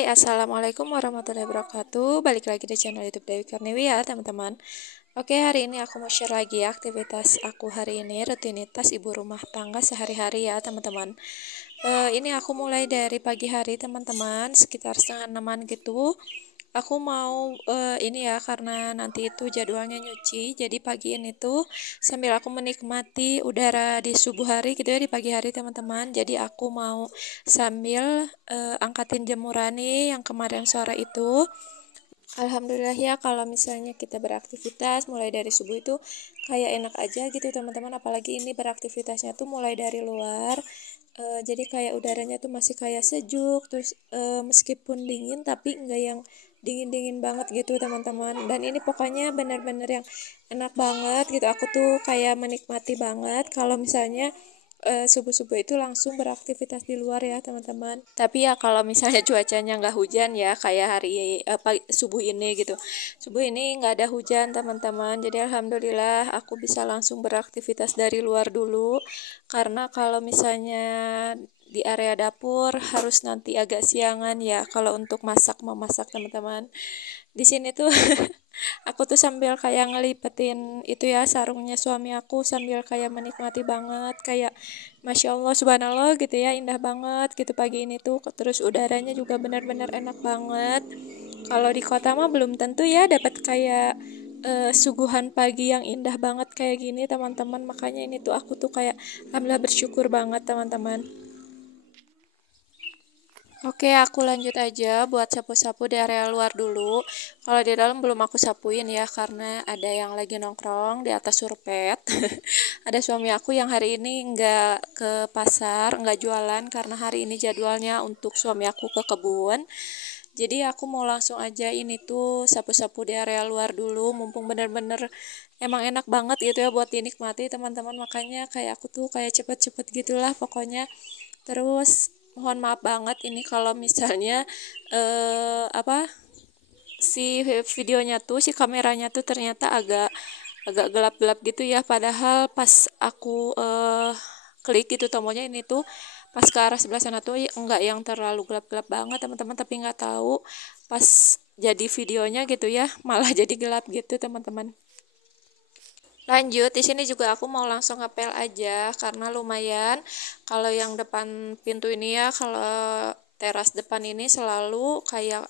Hai, Assalamualaikum warahmatullahi wabarakatuh. Balik lagi di channel YouTube Dewi Karniwi ya, teman-teman. Oke, hari ini aku mau share lagi ya aktivitas aku hari ini, rutinitas ibu rumah tangga sehari-hari ya, teman-teman. Ini aku mulai dari pagi hari, teman-teman, sekitar setengah enaman gitu. Aku mau ini ya, karena nanti itu jadwalnya nyuci, jadi pagi ini tuh sambil aku menikmati udara di subuh hari gitu ya, di pagi hari teman-teman. Jadi aku mau sambil angkatin jemuran nih yang kemarin sore itu. Alhamdulillah ya, kalau misalnya kita beraktivitas mulai dari subuh itu kayak enak aja gitu teman-teman, apalagi ini beraktivitasnya tuh mulai dari luar. Jadi kayak udaranya tuh masih kayak sejuk, terus meskipun dingin tapi enggak yang dingin-dingin banget gitu teman-teman. Dan ini pokoknya bener-bener yang enak banget gitu, aku tuh kayak menikmati banget kalau misalnya subuh-subuh itu langsung beraktivitas di luar ya teman-teman. Tapi ya kalau misalnya cuacanya nggak hujan ya kayak hari subuh ini gitu, subuh ini nggak ada hujan teman-teman, jadi alhamdulillah aku bisa langsung beraktivitas dari luar dulu. Karena kalau misalnya di area dapur harus nanti agak siangan ya kalau untuk memasak teman-teman. Di sini tuh aku tuh sambil kayak ngelipetin itu ya sarungnya suami aku, sambil kayak menikmati banget, kayak Masya Allah subhanallah gitu ya, indah banget gitu pagi ini tuh. Terus udaranya juga benar-benar enak banget. Kalau di kota mah belum tentu ya dapat kayak suguhan pagi yang indah banget kayak gini teman-teman. Makanya ini tuh aku tuh kayak alhamdulillah bersyukur banget teman-teman. Oke, aku lanjut aja buat sapu-sapu di area luar dulu. Kalau di dalam belum aku sapuin ya, karena ada yang lagi nongkrong di atas surpet. Ada suami aku yang hari ini nggak ke pasar, nggak jualan, karena hari ini jadwalnya untuk suami aku ke kebun. Jadi aku mau langsung aja ini tuh sapu-sapu di area luar dulu, mumpung bener-bener emang enak banget gitu ya buat dinikmati teman-teman. Makanya kayak aku tuh kayak cepet-cepet gitulah pokoknya. Terus mohon maaf banget ini kalau misalnya apa si videonya tuh, si kameranya tuh ternyata agak agak gelap-gelap gitu ya, padahal pas aku klik gitu tombolnya ini tuh pas ke arah sebelah sana tuh enggak yang terlalu gelap-gelap banget teman-teman, tapi nggak tahu pas jadi videonya gitu ya malah jadi gelap gitu teman-teman. Lanjut, di sini juga aku mau langsung ngepel aja karena lumayan kalau yang depan pintu ini ya, kalau teras depan ini selalu kayak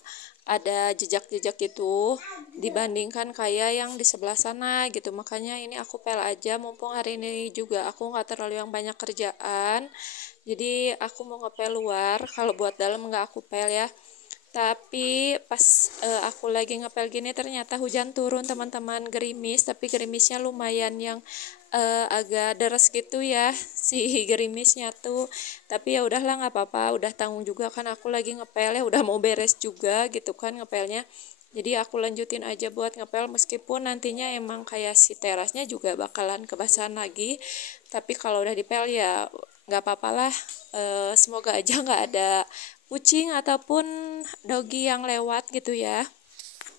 ada jejak-jejak gitu dibandingkan kayak yang di sebelah sana gitu. Makanya ini aku pel aja mumpung hari ini juga aku nggak terlalu yang banyak kerjaan. Jadi aku mau ngepel luar, kalau buat dalam nggak aku pel ya. Tapi pas aku lagi ngepel gini ternyata hujan turun teman-teman, gerimis, tapi gerimisnya lumayan yang agak deras gitu ya si gerimisnya tuh. Tapi ya udahlah nggak apa-apa, udah tanggung juga kan aku lagi ngepel ya, udah mau beres juga gitu kan ngepelnya. Jadi aku lanjutin aja buat ngepel meskipun nantinya emang kayak si terasnya juga bakalan kebasahan lagi. Tapi kalau udah dipel ya nggak apa-apalah. Semoga aja nggak ada kucing ataupun dogi yang lewat gitu ya.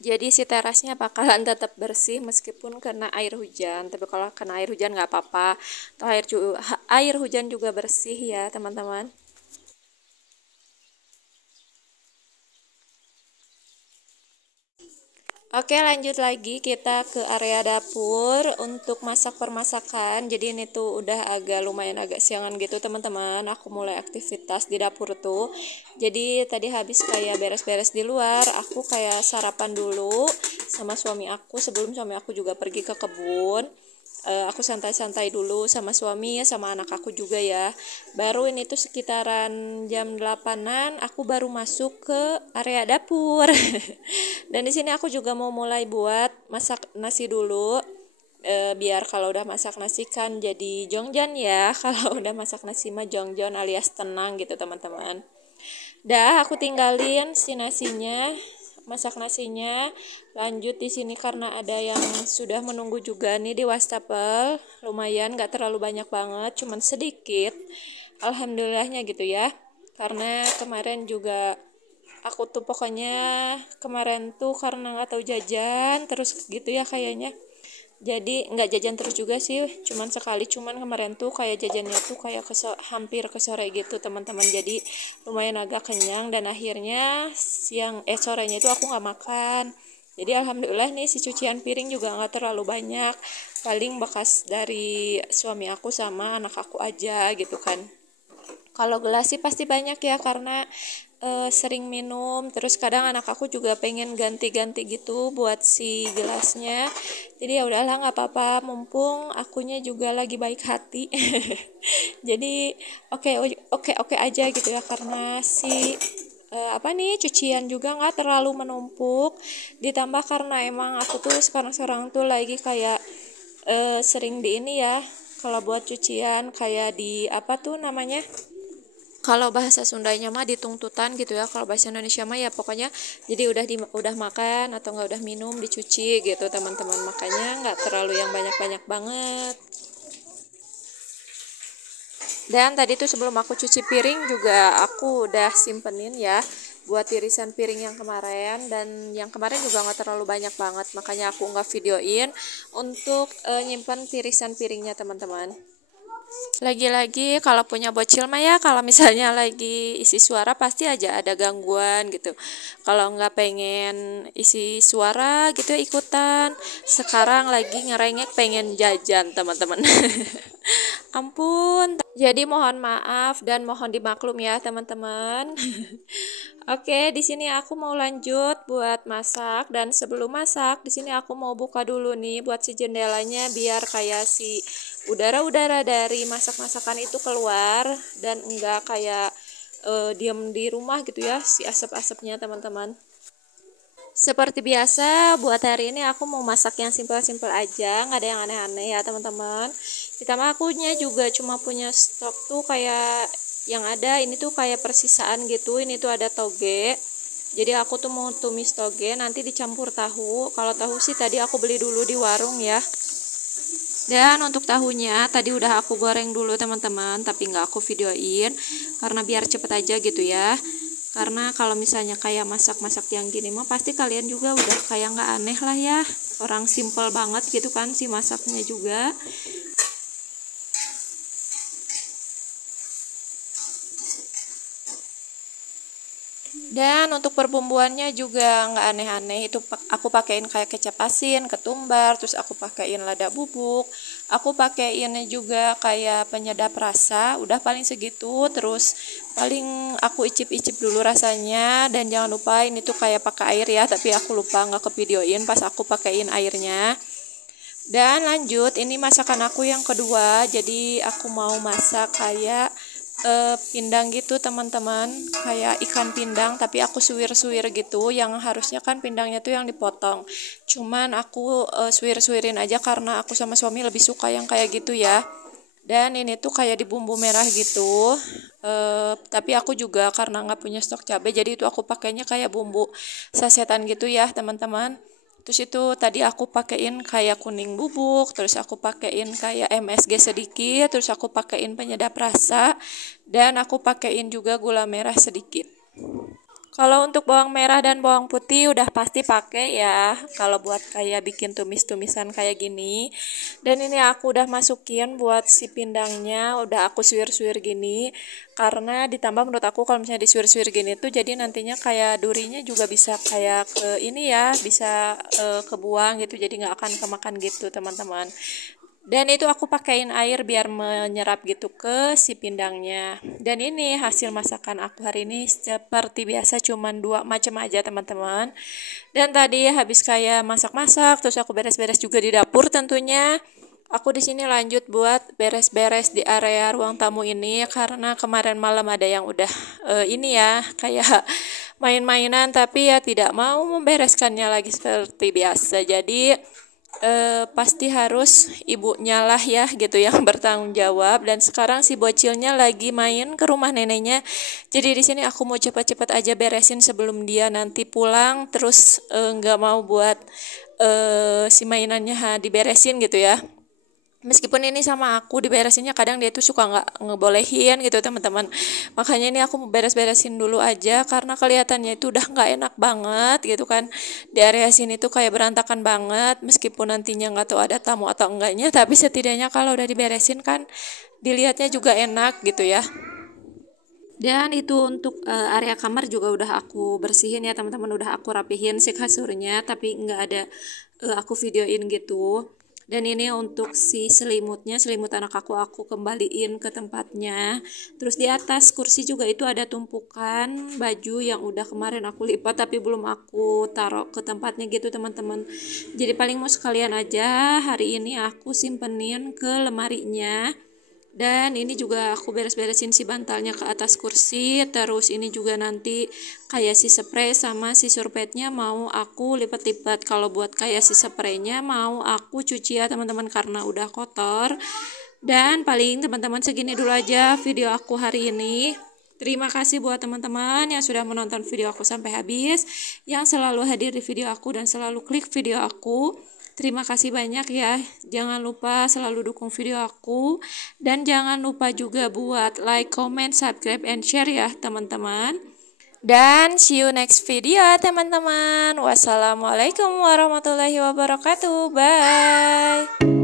Jadi si terasnya bakalan tetap bersih meskipun kena air hujan. Tapi kalau kena air hujan nggak apa-apa. Atau air hujan juga bersih ya teman-teman. Oke, lanjut lagi kita ke area dapur untuk masak permasakan. Jadi ini tuh udah agak lumayan agak siangan gitu teman-teman. Aku mulai aktivitas di dapur tuh. Jadi tadi habis kayak beres-beres di luar, aku kayak sarapan dulu sama suami aku sebelum suami aku juga pergi ke kebun. Aku santai-santai dulu sama suami ya, sama anak aku juga ya. Baru ini tuh sekitaran jam 8-an aku baru masuk ke area dapur. Dan di sini aku juga mau mulai buat masak nasi dulu. Biar kalau udah masak nasi kan jadi jongjon ya. Kalau udah masak nasi mah jongjon alias tenang gitu teman-teman. Dah aku tinggalin si nasinya, masak nasinya. Lanjut di sini karena ada yang sudah menunggu juga nih di wastafel, lumayan gak terlalu banyak banget, cuman sedikit. Alhamdulillahnya gitu ya. Karena kemarin juga aku tuh pokoknya kemarin tuh karena nggak tahu jajan terus gitu ya kayaknya. Jadi nggak jajan terus juga sih, cuman sekali, cuman kemarin tuh kayak jajannya tuh kayak hampir ke sore gitu teman-teman, jadi lumayan agak kenyang dan akhirnya sorenya itu aku nggak makan. Jadi alhamdulillah nih si cucian piring juga nggak terlalu banyak, paling bekas dari suami aku sama anak aku aja gitu kan. Kalau gelas sih pasti banyak ya karena sering minum, terus kadang anak aku juga pengen ganti-ganti gitu buat si gelasnya. Jadi ya udahlah nggak apa-apa, mumpung akunya juga lagi baik hati. Jadi oke aja gitu ya, karena si cucian juga nggak terlalu menumpuk, ditambah karena emang aku tuh sekarang tuh lagi kayak sering di ini ya, kalau buat cucian kayak di apa tuh namanya, kalau bahasa Sundanya mah ditungtutan gitu ya, kalau bahasa Indonesia mah ya pokoknya jadi udah makan atau nggak udah minum dicuci gitu teman-teman, makanya nggak terlalu yang banyak-banyak banget. Dan tadi tuh sebelum aku cuci piring juga aku udah simpenin ya buat irisan piring yang kemarin, dan yang kemarin juga nggak terlalu banyak banget, makanya aku nggak videoin untuk nyimpen irisan piringnya teman-teman. Lagi-lagi kalau punya bocil mah ya, kalau misalnya lagi isi suara pasti aja ada gangguan gitu. Kalau nggak pengen isi suara gitu ya ikutan. Sekarang lagi ngerengek pengen jajan teman-teman. Ampun. Jadi mohon maaf dan mohon dimaklum ya teman-teman. Oke, di sini aku mau lanjut buat masak, dan sebelum masak di sini aku mau buka dulu nih buat si jendelanya biar kayak si udara-udara dari masak-masakan itu keluar dan enggak kayak diam di rumah gitu ya si asap-asapnya teman-teman. Seperti biasa buat hari ini aku mau masak yang simpel-simpel aja, nggak ada yang aneh-aneh ya teman-teman. Ditambah akunya juga cuma punya stok tuh kayak yang ada ini tuh kayak persisaan gitu, ini tuh ada toge. Jadi aku tuh mau tumis toge nanti dicampur tahu. Kalau tahu sih tadi aku beli dulu di warung ya. Dan untuk tahunya tadi udah aku goreng dulu teman-teman, tapi nggak aku videoin karena biar cepet aja gitu ya. Karena kalau misalnya kayak masak-masak yang gini mah pasti kalian juga udah kayak nggak aneh lah ya, orang simple banget gitu kan si masaknya juga. Dan untuk perbumbuannya juga nggak aneh-aneh, itu aku pakein kayak kecap asin, ketumbar, terus aku pakein lada bubuk, aku pakein juga kayak penyedap rasa, udah paling segitu. Terus paling aku icip-icip dulu rasanya, dan jangan lupa ini tuh kayak pakai air ya, tapi aku lupa nggak ke videoin pas aku pakein airnya. Dan lanjut, ini masakan aku yang kedua, jadi aku mau masak kayak pindang gitu teman-teman, kayak ikan pindang tapi aku suwir-suwir gitu, yang harusnya kan pindangnya tuh yang dipotong, cuman aku suwir-suwirin aja karena aku sama suami lebih suka yang kayak gitu ya. Dan ini tuh kayak di bumbu merah gitu, tapi aku juga karena nggak punya stok cabai, jadi itu aku pakainya kayak bumbu sasetan gitu ya teman-teman. Terus itu tadi aku pakein kayak kuning bubuk, terus aku pakein kayak MSG sedikit, terus aku pakein penyedap rasa, dan aku pakein juga gula merah sedikit. Kalau untuk bawang merah dan bawang putih udah pasti pakai ya kalau buat kayak bikin tumis-tumisan kayak gini. Dan ini aku udah masukin buat si pindangnya, udah aku suwir-suwir gini, karena ditambah menurut aku kalau misalnya disuwir-suwir gini tuh jadi nantinya kayak durinya juga bisa kayak ke ini ya, bisa kebuang gitu, jadi nggak akan kemakan gitu teman-teman. Dan itu aku pakein air biar menyerap gitu ke si pindangnya. Dan ini hasil masakan aku hari ini seperti biasa, cuman 2 macam aja teman-teman. Dan tadi habis kayak masak-masak, terus aku beres-beres juga di dapur tentunya. Aku di sini lanjut buat beres-beres di area ruang tamu ini karena kemarin malam ada yang udah ini ya kayak main-mainan, tapi ya tidak mau membereskannya lagi seperti biasa. Jadi pasti harus ibunya lah ya gitu yang bertanggung jawab. Dan sekarang si bocilnya lagi main ke rumah neneknya, jadi di sini aku mau cepat-cepat aja beresin sebelum dia nanti pulang, terus nggak mau buat si mainannya diberesin gitu ya. Meskipun ini sama aku diberesinnya kadang dia tuh suka nggak ngebolehin gitu teman-teman. Makanya ini aku beres-beresin dulu aja karena kelihatannya itu udah nggak enak banget gitu kan. Di area sini tuh kayak berantakan banget, meskipun nantinya nggak tahu ada tamu atau enggaknya, tapi setidaknya kalau udah diberesin kan dilihatnya juga enak gitu ya. Dan itu untuk area kamar juga udah aku bersihin ya teman-teman, udah aku rapihin si kasurnya, tapi nggak ada aku videoin gitu. Dan ini untuk si selimutnya, selimut anak aku kembaliin ke tempatnya. Terus di atas kursi juga itu ada tumpukan baju yang udah kemarin aku lipat tapi belum aku taruh ke tempatnya gitu teman-teman. Jadi paling mau sekalian aja hari ini aku simpenin ke lemarinya. Dan ini juga aku beres-beresin si bantalnya ke atas kursi. Terus ini juga nanti kayak si spray sama si surpetnya mau aku lipat-lipat. Kalau buat kayak si spraynya mau aku cuci ya teman-teman karena udah kotor. Dan paling teman-teman segini dulu aja video aku hari ini. Terima kasih buat teman-teman yang sudah menonton video aku sampai habis, yang selalu hadir di video aku dan selalu klik video aku. Terima kasih banyak ya. Jangan lupa selalu dukung video aku. Dan jangan lupa juga buat like, comment, subscribe, and share ya teman-teman. Dan see you next video teman-teman. Wassalamualaikum warahmatullahi wabarakatuh. Bye.